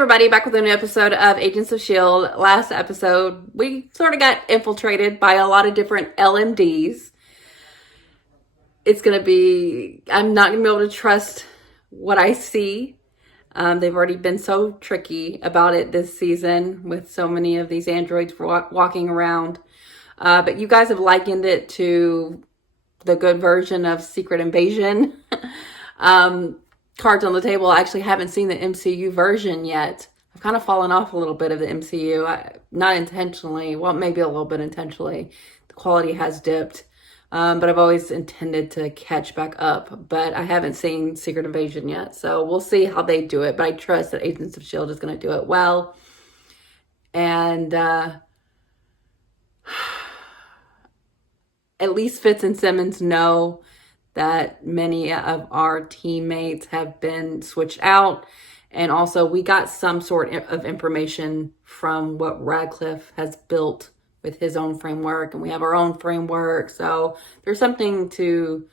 everybody, back with a new episode of Agents of S.H.I.E.L.D. Last episode, we sort of got infiltrated by a lot of different LMDs. It's going to be, I'm not going to be able to trust what I see. They've already been so tricky about it this season with so many of these androids walking around. But you guys have likened it to the good version of Secret Invasion. Cards on the table. I actually haven't seen the MCU version yet. I've kind of fallen off a little bit of the MCU. Not intentionally. Well, maybe a little bit intentionally. The quality has dipped. But I've always intended to catch back up. But I haven't seen Secret Invasion yet. So we'll see how they do it. But I trust that Agents of S.H.I.E.L.D. is going to do it well. And at least Fitz and Simmons know that many of our teammates have been switched out. And also we got some sort of information from what Radcliffe has built with his own framework, and we have our own framework. So there's something to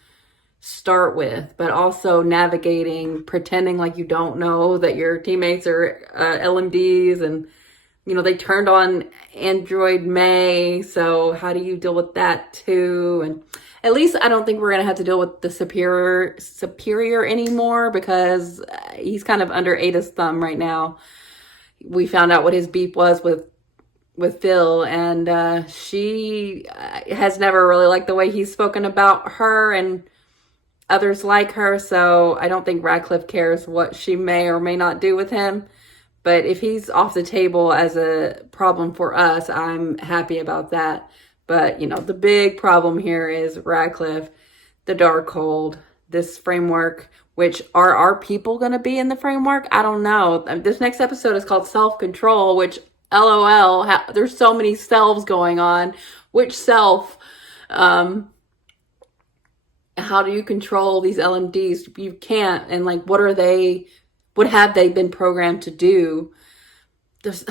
start with, but also navigating, pretending like you don't know that your teammates are LMDs, and you know, they turned on Android May. So how do you deal with that too? And at least I don't think we're going to have to deal with the superior anymore, because he's kind of under Ada's thumb right now. We found out what his beef was with Phil, and she has never really liked the way he's spoken about her and others like her. So I don't think Radcliffe cares what she may or may not do with him. But if he's off the table as a problem for us, I'm happy about that. But, you know, the big problem here is Radcliffe, the Darkhold, this framework. Which, are our people going to be in the framework? I don't know. This next episode is called Self-Control, which, LOL, there's so many selves going on. Which self? How do you control these LMDs? You can't. And, like, what have they been programmed to do? There's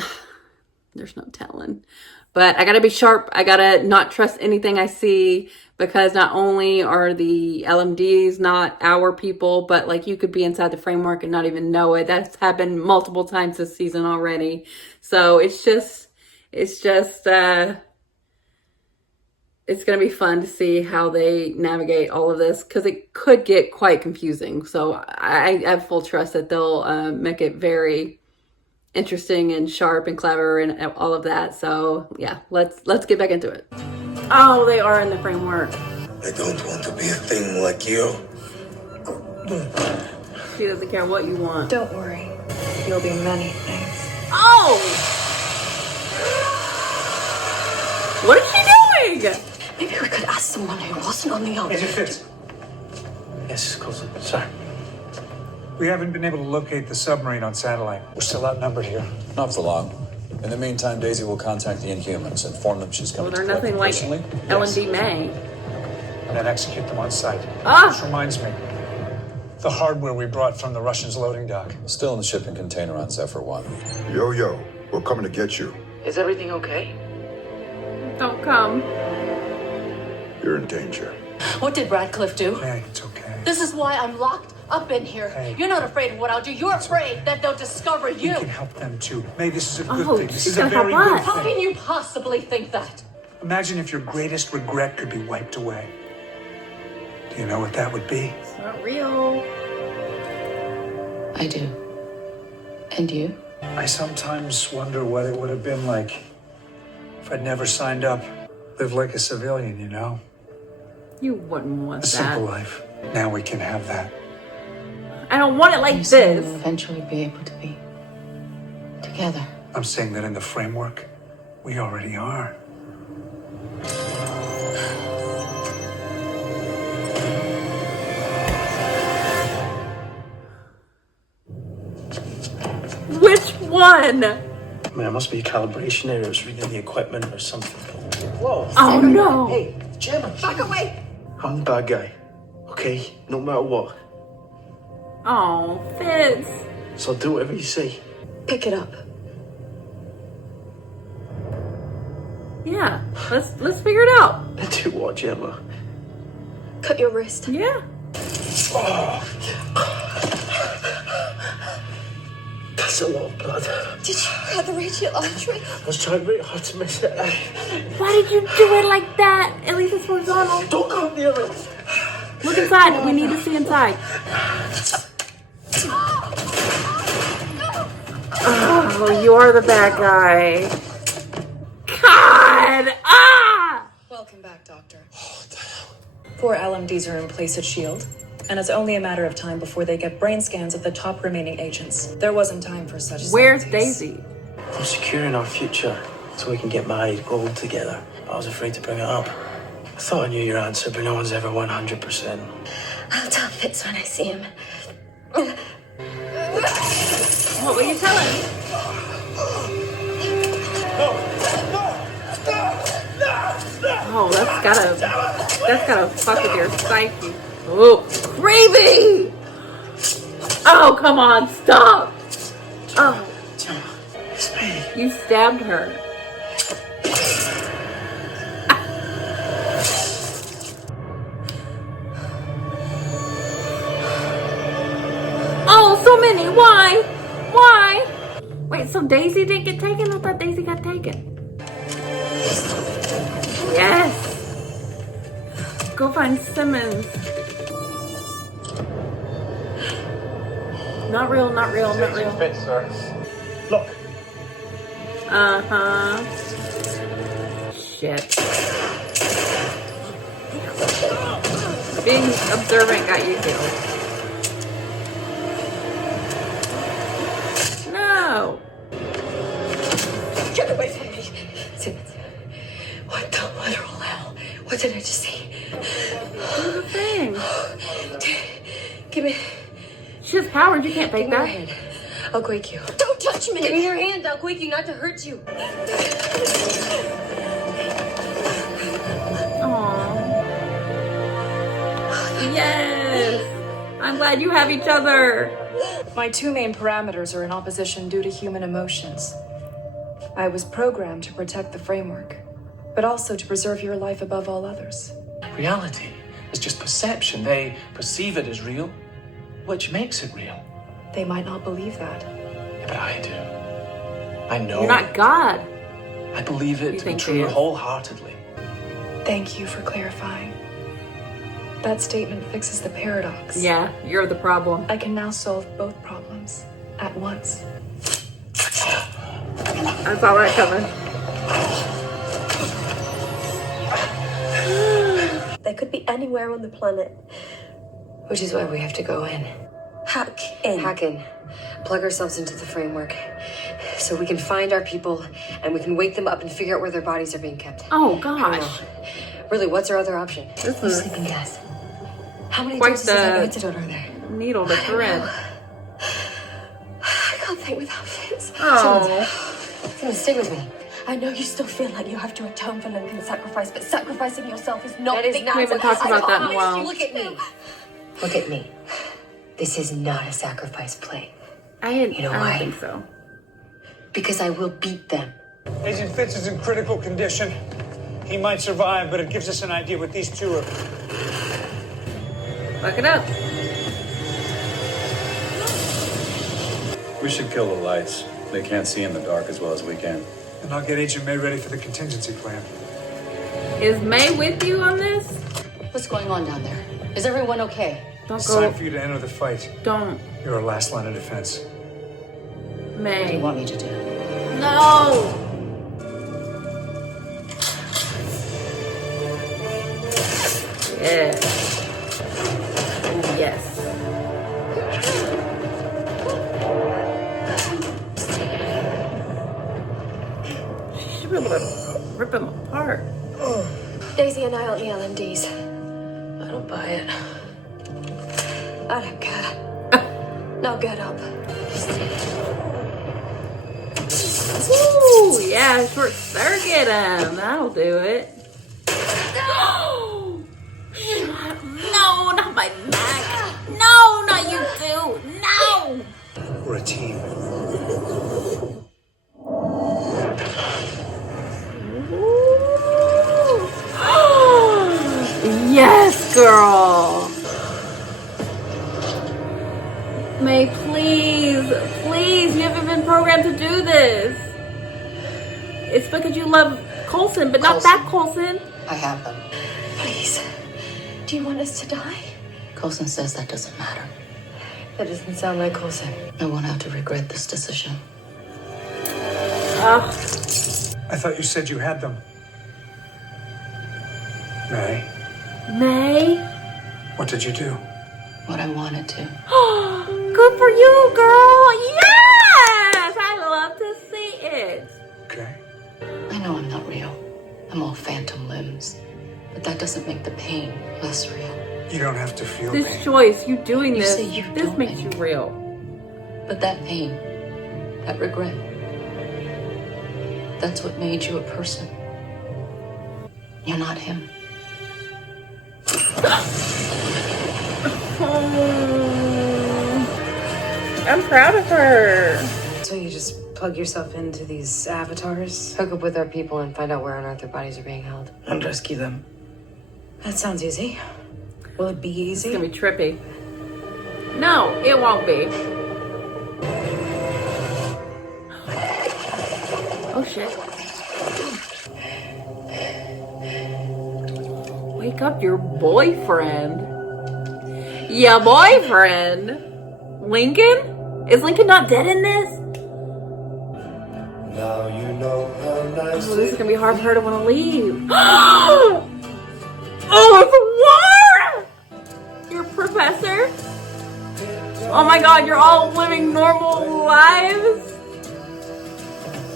no telling. But I got to be sharp. I got to not trust anything I see, because not only are the LMDs not our people, but like you could be inside the framework and not even know it. That's happened multiple times this season already. So it's going to be fun to see how they navigate all of this, because it could get quite confusing. So I have full trust that they'll make it very interesting and sharp and clever and all of that. So yeah, let's get back into it. Oh, they are in the framework. I don't want to be a thing like you. She doesn't care what you want. Don't worry. You'll be many things. Oh! What is she doing? Maybe we could ask someone who wasn't on the outside. Agent Fitz. Yes, Coulson. Sorry. We haven't been able to locate the submarine on satellite. We're still outnumbered here. Not for long. In the meantime, Daisy will contact the Inhumans, inform them she's coming Well, to they're collect nothing them like personally. LMD May. And then execute them on site. Ah! Which reminds me, the hardware we brought from the Russians' loading dock. Still in the shipping container on Zephyr 1. Yo, we're coming to get you. Is everything okay? Don't come. You're in danger. What did Radcliffe do? Hey, it's okay. This is why I'm locked up in here. Hey. You're not afraid of what I'll do. You're afraid that they'll discover We you. can help them too. May, this is a good Oh, thing. This she's is a gonna very help good us. How thing. can you possibly think that? Imagine if your greatest regret could be wiped away. Do you know what that would be? It's not real. I do. And you? I sometimes wonder what it would have been like if I'd never signed up. Live like a civilian, you know? You wouldn't want A simple that. life. Now we can have that. I don't want it like You say this. we'll eventually be able to be together. I'm saying that in the framework, we already are. Which one? I mean, there must be a calibration error. It's reading the equipment or something. Whoa. Oh no. Hey, Gemma. Back away! I'm the bad guy. Okay? No matter what. Oh, Fitz. So I'll do whatever you say. Pick it up. Yeah. Let's figure it out. Do what, Gemma? Cut your wrist. Yeah. Oh. That's That's a lot of blood. Did you cut the radial artery? I was trying really hard to miss it. Why did you do it like that? At least it's horizontal. Don't come near it. Look inside. We need to see inside. Oh, you're the bad guy. God! Ah! Welcome back, Doctor. 4 LMDs are in place at S.H.I.E.L.D., and it's only a matter of time before they get brain scans of the top remaining agents. There wasn't time for such. Where's subtleties. Daisy? I'm securing our future so we can get married all together. I was afraid to bring it up. I thought I knew your answer, but no one's ever 100%. I'll tell Fitz when I see him. What will you tell him? Oh, that's gotta fuck with your psyche. Oh, creepy! Oh, come on, stop! Oh, It's me. you stabbed her. Oh, so many. Why? Why? Wait, so Daisy didn't get taken? I thought Daisy got taken. Yes. Go find Simmons. Not real, not real, not real. Fitz, sir. Look. Uh-huh. Shit. Being observant got you killed. No. Get away from me. Simmons. What the literal hell? What did I just see? Do the thing. Give me. She has powers. You can't Give fake me your that. hand. I'll quake you. Don't touch me. Give me your hand. I'll quake you, not to hurt you. Aww. Yes. I'm glad you have each other. My 2 main parameters are in opposition due to human emotions. I was programmed to protect the framework, but also to preserve your life above all others. Reality is just perception. They perceive it as real, which makes it real. They might not believe that. Yeah, but I do. I know. You're not God. I believe it You to be think true he is? wholeheartedly. Thank you for clarifying. That statement fixes the paradox. Yeah, you're the problem. I can now solve both problems at once. I saw that coming. They could be anywhere on the planet. Which is why we have to go in. Hack in. Hack in. Plug ourselves into the framework. So we can find our people and we can wake them up and figure out where their bodies are being kept. Oh I don't know. gosh. Really, what's our other option? This is Sleeping gas. How many Quite doses of that the- antidote are there? needle to thread. I can't think without Fitz. Oh. Simmons, stay with me. I know you still feel like you have to atone for Lincoln's sacrifice, but sacrificing yourself is not That is the not We haven't answer. talked about that in a while. Look at me. Look at me. This is not a sacrifice play. I You know don't why? think so. Because I will beat them. Agent Fitz is in critical condition. He might survive, but it gives us an idea what these two are. Look it up. We should kill the lights. They can't see in the dark as well as we can. And I'll get Agent May ready for the contingency plan. Is May with you on this? What's going on down there? Is everyone okay? Don't It's go. time for you to enter the fight. Don't. You're our last line of defense. What do May. you want me to do? No. Yeah. Oh, yes. She should be able to rip him apart. Daisy and I aren't the LMDs. I don't buy it. I don't care. Now get up. Ooh, yeah, short circuit him. That'll do it. No, not my neck. No, not you two. No. We're a team. Yes, girl. May, please, please, you haven't been this? It's because you love Coulson, but not that Coulson. I have them. Please. Do you want us to die? Coulson says that doesn't matter. That doesn't sound like Coulson. I won't have to regret this decision. Ugh. I thought you said you had them. May, May? what did you do? What I wanted to. Good for you, girl. Yes! I love to see it. Okay. I know I'm not real. I'm all phantom limbs. But that doesn't make the pain less real. You don't have to feel This pain. choice, you doing You this, say you this don't makes you anymore. real. But that pain, that regret, that's what made you a person. You're not him. I'm proud of her. So you just plug yourself into these avatars, hook up with our people, and find out where on earth their bodies are being held. And rescue them. That sounds easy. Will it be It's easy? gonna be trippy. No, it won't be. Oh shit. Wake up your boyfriend. Yeah, boyfriend. Lincoln? Is Lincoln not dead in this? Now you know how nice Oh, this is gonna be hard for her to want to leave. Oh, it's war! Your professor? Oh my god, you're all living normal lives?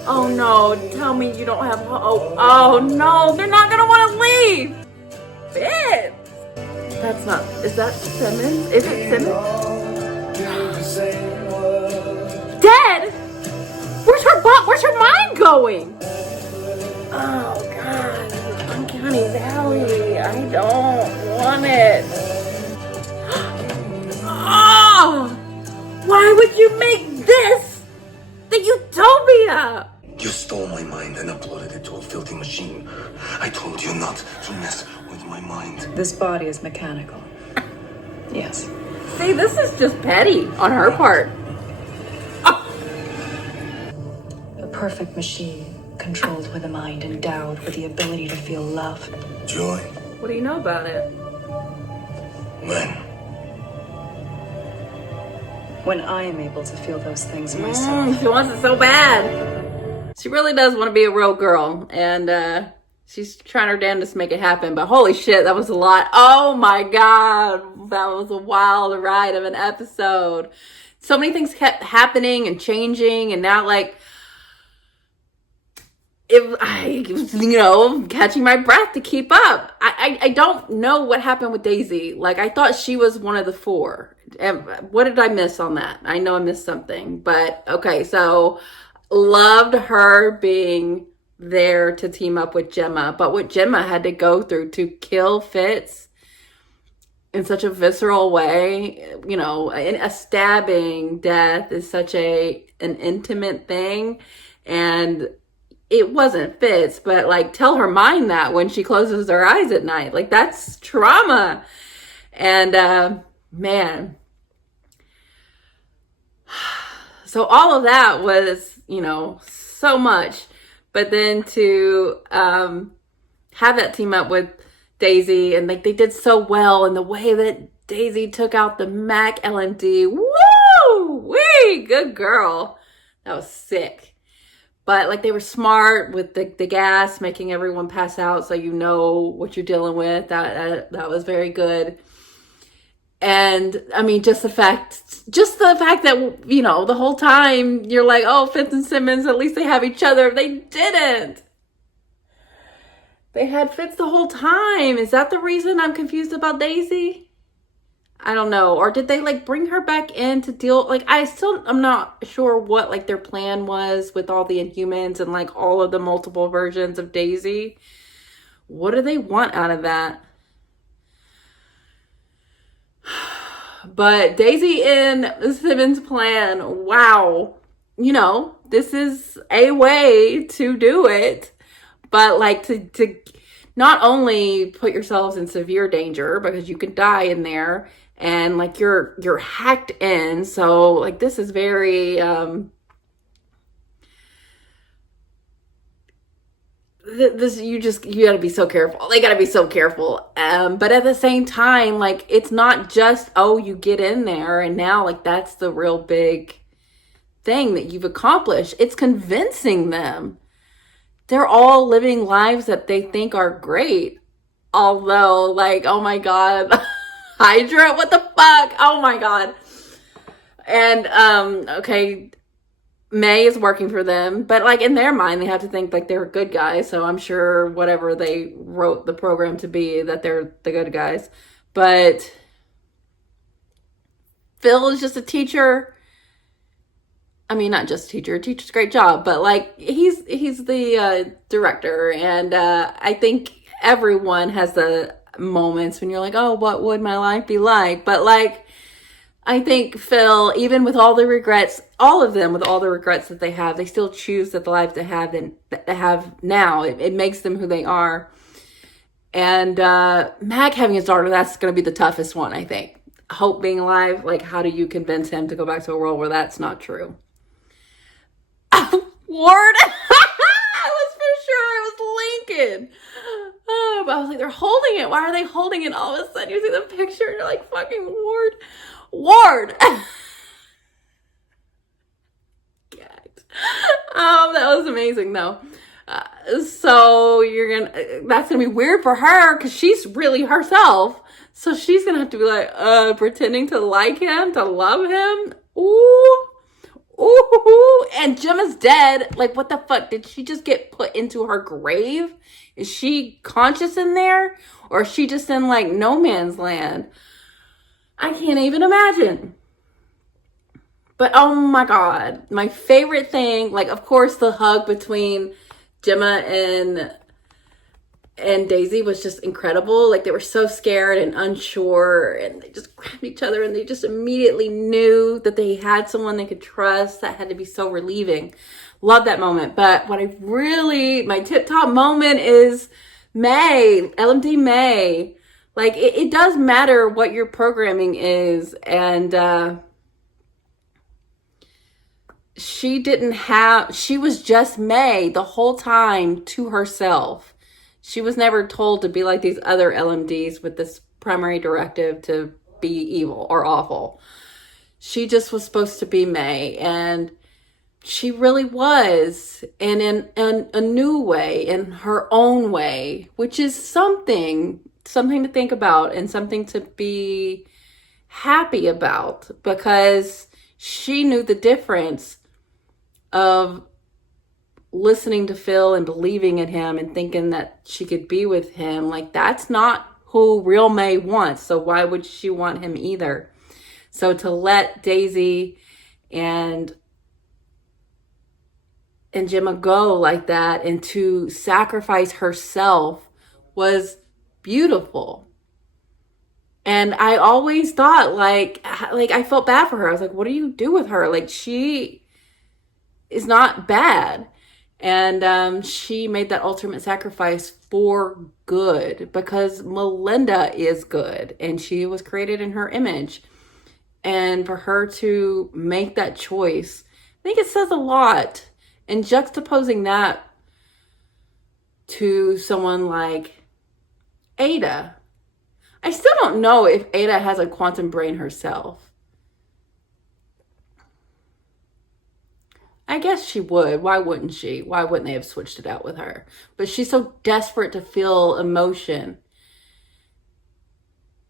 Oh no, tell me you don't have hope. Oh no, they're not gonna want to leave! Bitch! That's not, is that Simmons? Is it Simmons? Dead? Where's her mind going? Oh god, Uncanny Valley. I don't want it. Oh! Why would you make this the utopia? You stole my mind and uploaded it to a filthy machine. I told you not to mess with my mind. This body is mechanical. Yes. See, this is just petty on her part. A perfect machine, controlled with a mind endowed with the ability to feel love. Joy? What do you know about it? When? When I am able to feel those things myself. She wants it so bad. She really does want to be a real girl, and she's trying her damnedest to make it happen. But holy shit, that was a lot. Oh my god, that was a wild ride of an episode. So many things kept happening and changing, and now like catching my breath to keep up. I don't know what happened with Daisy. Like, I thought she was one of the four. And what did I miss on that? I know I missed something, but okay. So loved her being there to team up with Gemma, but what Gemma had to go through to kill Fitz in such a visceral way, a stabbing death is such an intimate thing. And it wasn't Fitz, but like, tell her mind that when she closes her eyes at night, like, that's trauma. And man, so all of that was, so much. But then to have that team up with Daisy, and like, they did so well, and the way that Daisy took out the Mac LMD, woo wee, good girl. That was sick. But like, they were smart with the gas, making everyone pass out so you know what you're dealing with. That was very good. And I mean, just the fact that, the whole time you're like, oh, Fitz and Simmons, at least they have each other. They didn't. They had Fitz the whole time. Is that the reason I'm confused about Daisy? I don't know. Or did they like bring her back in to deal? Like, I'm not sure what like their plan was with all the Inhumans and like all of the multiple versions of Daisy. What do they want out of that? But Daisy and Simmons' plan, wow. This is a way to do it. But like, to not only put yourselves in severe danger because you could die in there, and like you're hacked in. So like, this is very this, you got to be so careful. They got to be so careful. But at the same time, like, it's not just, oh, you get in there and now, like, that's the real big thing that you've accomplished. It's convincing them. They're all living lives that they think are great. Although, like, oh my God, Hydra, what the fuck? Oh my God. And, okay, May is working for them, but like in their mind, they have to think like they're good guys. So I'm sure whatever they wrote the program to be, that they're the good guys. But Phil is just a teacher. I mean, not just a teacher. A teacher's a great job, but like he's the director, and I think everyone has the moments when you're like, oh, what would my life be like? But like, I think Phil, even with all the regrets, all of them with all the regrets that they have, they still choose that the life they have now. It makes them who they are. And Mac having his daughter, that's going to be the toughest one, I think. Hope being alive, like, how do you convince him to go back to a world where that's not true? Ward! I was for sure it was Lincoln. Oh, but I was like, they're holding it. Why are they holding it? All of a sudden you see the picture and you're like, fucking Ward. Ward! Gagged. That was amazing though. So that's gonna be weird for her because she's really herself. So she's gonna have to be like, pretending to like him, to love him. Ooh. Ooh, and Gemma's dead. Like, what the fuck? Did she just get put into her grave? Is she conscious in there? Or is she just in, like, no man's land? I can't even imagine. But, oh my God. My favorite thing, like, of course, the hug between Gemma and Daisy was just incredible. Like, they were so scared and unsure, and they just grabbed each other, and they just immediately knew that they had someone they could trust. That had to be so relieving. Love that moment. But what my tip top moment is May, LMD May. Like, it does matter what your programming is, and she was just May the whole time to herself. She was never told to be like these other LMDs with this primary directive to be evil or awful. She just was supposed to be May, and she really was, and in a new way, in her own way, which is something to think about and something to be happy about, because she knew the difference of listening to Phil and believing in him and thinking that she could be with him. Like, that's not who real May wants. So why would she want him either? So to let Daisy and Gemma go like that and to sacrifice herself was beautiful. And I always thought like I felt bad for her. I was like, what do you do with her? Like, she is not bad. And she made that ultimate sacrifice for good, because Melinda is good and she was created in her image. And for her to make that choice, I think it says a lot. And juxtaposing that to someone like Ada, I still don't know if Ada has a quantum brain herself. I guess she would. Why wouldn't she? Why wouldn't they have switched it out with her? But she's so desperate to feel emotion.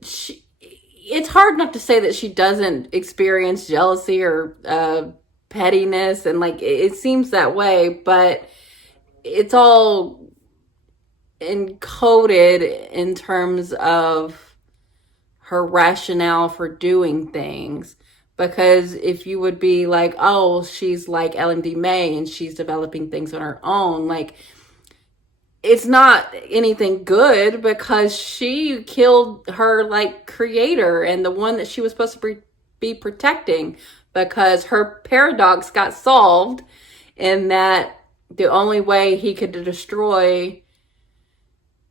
It's hard not to say that she doesn't experience jealousy or pettiness, and like it seems that way, but it's all encoded in terms of her rationale for doing things. Because if you would be like, oh, she's like LMD May and she's developing things on her own, like, it's not anything good, because she killed her like creator and the one that she was supposed to be protecting, because her paradox got solved in that the only way he could destroy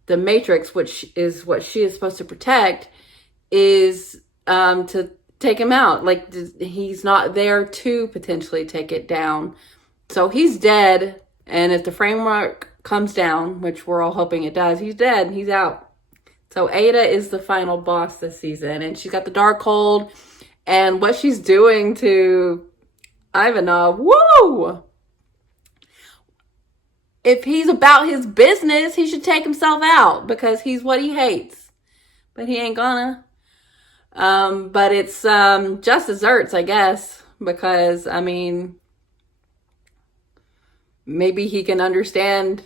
the Matrix, which is what she is supposed to protect, is to take him out. Like, he's not there to potentially take it down. So he's dead. And if the framework comes down, which we're all hoping it does, he's dead. He's out. So Ada is the final boss this season, and she's got the Darkhold, and what she's doing to Ivanov. Woo! If he's about his business, he should take himself out because he's what he hates. But he ain't gonna. But it's just desserts, I guess, because I mean, maybe he can understand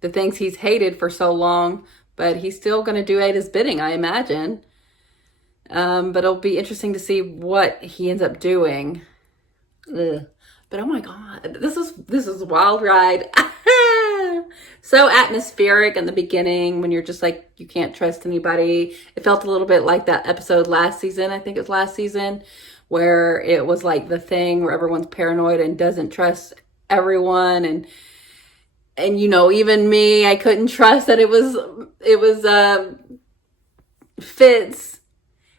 the things he's hated for so long, but he's still gonna do Ada's bidding, I imagine. But it'll be interesting to see what he ends up doing. Ugh. But oh my god, this is a wild ride. So atmospheric in the beginning when you're just like, you can't trust anybody. It felt a little bit like that episode last season, I think it was last season, where it was like the thing where everyone's paranoid and doesn't trust everyone. And you know, even me, I couldn't trust that it was Fitz.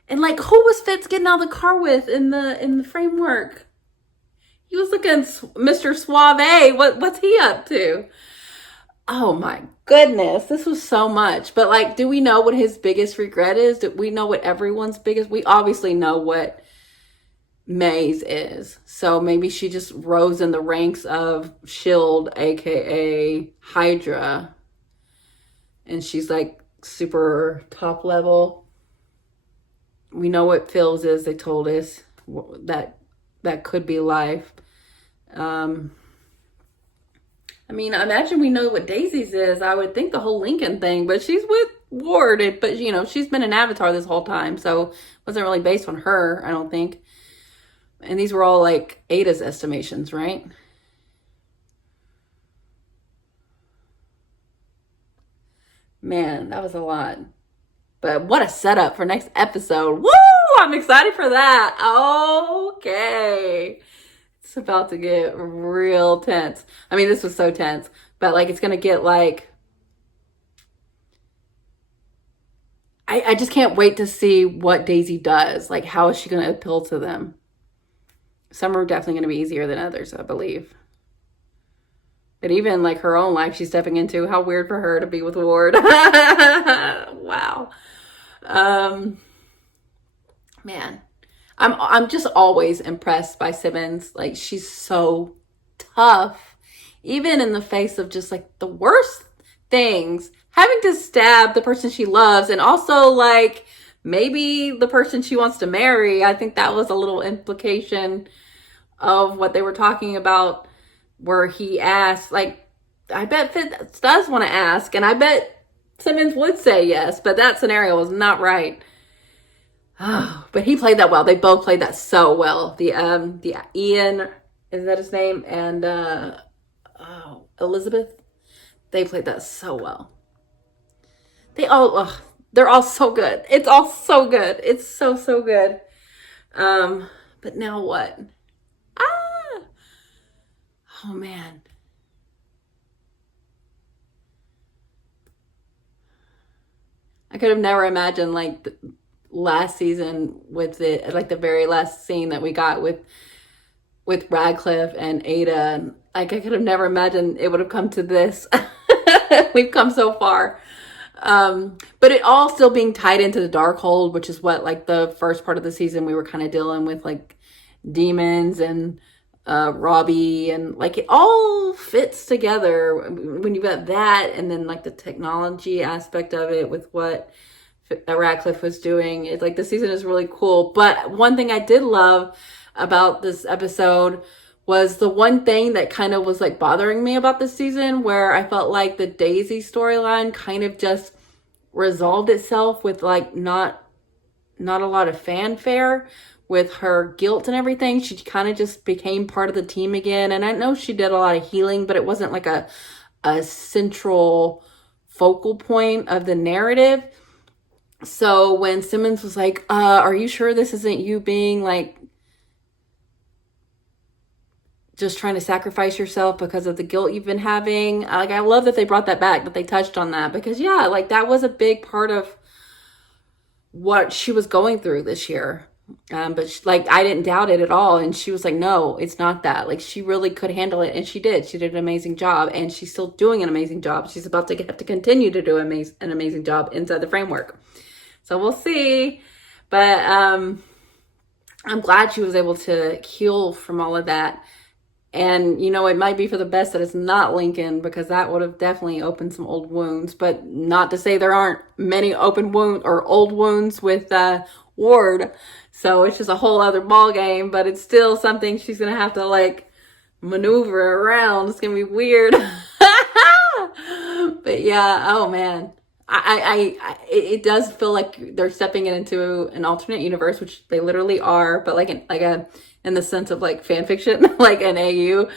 And like, who was Fitz getting out of the car with in the framework? He was looking Mr. Suave. What's he up to? Oh my goodness, this was so much. But like, do we know what his biggest regret is? Do we know what everyone's biggest? We obviously know what May's is. So maybe she just rose in the ranks of S.H.I.E.L.D, aka Hydra, and she's like super top level. We know what Phil's is. They told us that could be life. I mean, I imagine we know what Daisy's is. I would think the whole Lincoln thing, but she's with Ward. But, you know, she's been an Avatar this whole time, so it wasn't really based on her, I don't think. And these were all, like, Ada's estimations, right? Man, that was a lot. But what a setup for next episode. Woo! I'm excited for that. Okay. It's about to get real tense. I mean, this was so tense, but like, it's going to get like, I just can't wait to see what Daisy does. Like, how is she going to appeal to them? Some are definitely going to be easier than others, I believe. But even like her own life she's stepping into, how weird for her to be with Ward. Wow. Man, I'm just always impressed by Simmons. Like, she's so tough, even in the face of just like the worst things, having to stab the person she loves, and also like maybe the person she wants to marry. I think that was a little implication of what they were talking about, where he asked, like, I bet Fitz does want to ask, and I bet Simmons would say yes, but that scenario was not right. Oh, but he played that well. They both played that so well. The Ian, is that his name? And Elizabeth, they played that so well. They're all so good. It's all so good. It's so good. But now what? Oh man. I could have never imagined like last season with the very last scene that we got with Radcliffe and Ada. Like, I could have never imagined it would have come to this. We've come so far. But it all still being tied into the Darkhold, which is what, like, the first part of the season we were kind of dealing with, like, demons and Robbie, and like it all fits together when you got that, and then like the technology aspect of it with what Radcliffe was doing. It's like the season is really cool. But one thing I did love about this episode was the one thing that kind of was like bothering me about this season, where I felt like the Daisy storyline kind of just resolved itself with like not a lot of fanfare with her guilt and everything. She kind of just became part of the team again. And I know she did a lot of healing, but it wasn't like a central focal point of the narrative. So when Simmons was like, are you sure this isn't you being like just trying to sacrifice yourself because of the guilt you've been having? Like, I love that they brought that back, that they touched on that, because yeah, like that was a big part of what she was going through this year. But like, I didn't doubt it at all. And she was like, no, it's not that. Like, she really could handle it. And she did. She did an amazing job. And she's still doing an amazing job. She's about to have to continue to do an amazing job inside the framework. So we'll see. But I'm glad she was able to heal from all of that. And, you know, it might be for the best that it's not Lincoln, because that would have definitely opened some old wounds. But not to say there aren't many open wounds or old wounds with Ward. So it's just a whole other ball game, but it's still something she's going to have to like maneuver around. It's going to be weird. But yeah, oh man. It does feel like they're stepping into an alternate universe, which they literally are, but like in the sense of like fan fiction, like an AU.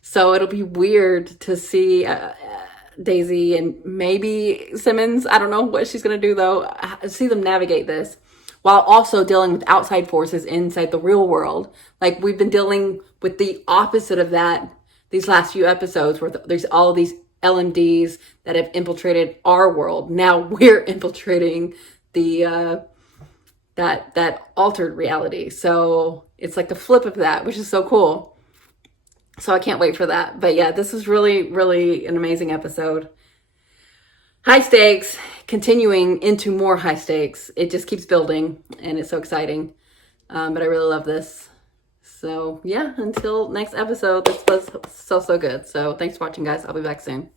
So it'll be weird to see Daisy and maybe Simmons. I don't know what she's gonna do though. See them navigate this while also dealing with outside forces inside the real world. Like, we've been dealing with the opposite of that these last few episodes, where there's all these LMDs that have infiltrated our world. Now we're infiltrating the that altered reality. So it's like the flip of that, which is so cool. So I can't wait for that. But yeah, this is really, really an amazing episode. High stakes, continuing into more high stakes. It just keeps building, and it's so exciting. But I really love this. So yeah, until next episode, this was so good. So thanks for watching, guys. I'll be back soon.